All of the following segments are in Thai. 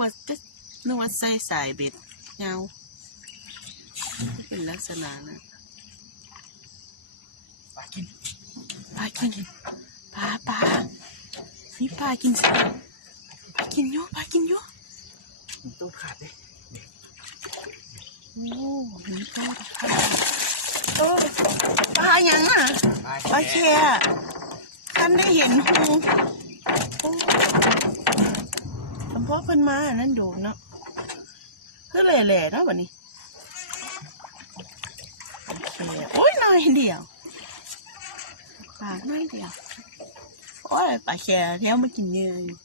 ว่าจะนึกว่าใส่สายเบ็ดเงาเป็นลักษณะนะปลากินปลากินปลาปลานี่ปลากินสิปลากินเยอะปลากินเยอะมันตู้ขาดเลยโอ้มีปลาปลาโอ้ปลาอย่างอะปลาปลาแค่ท่านได้เห็นหูโอ้ เฉพาะเพิ่นมาอันนั่นโดนเนาะคือแหล่ๆเนาะบัดนี้โอ้ยน้อยเดียวปลาน้อยเดียวโอ้ยปลาแค่แถวมากินเยอะอยู่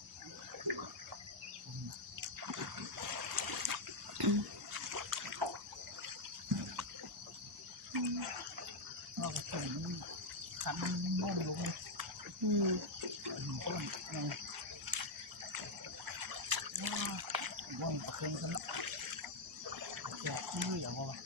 ขันม่วงลงอืม ต้นยังว่างปลาเค็งกันละแจกที่อย่างว่าเ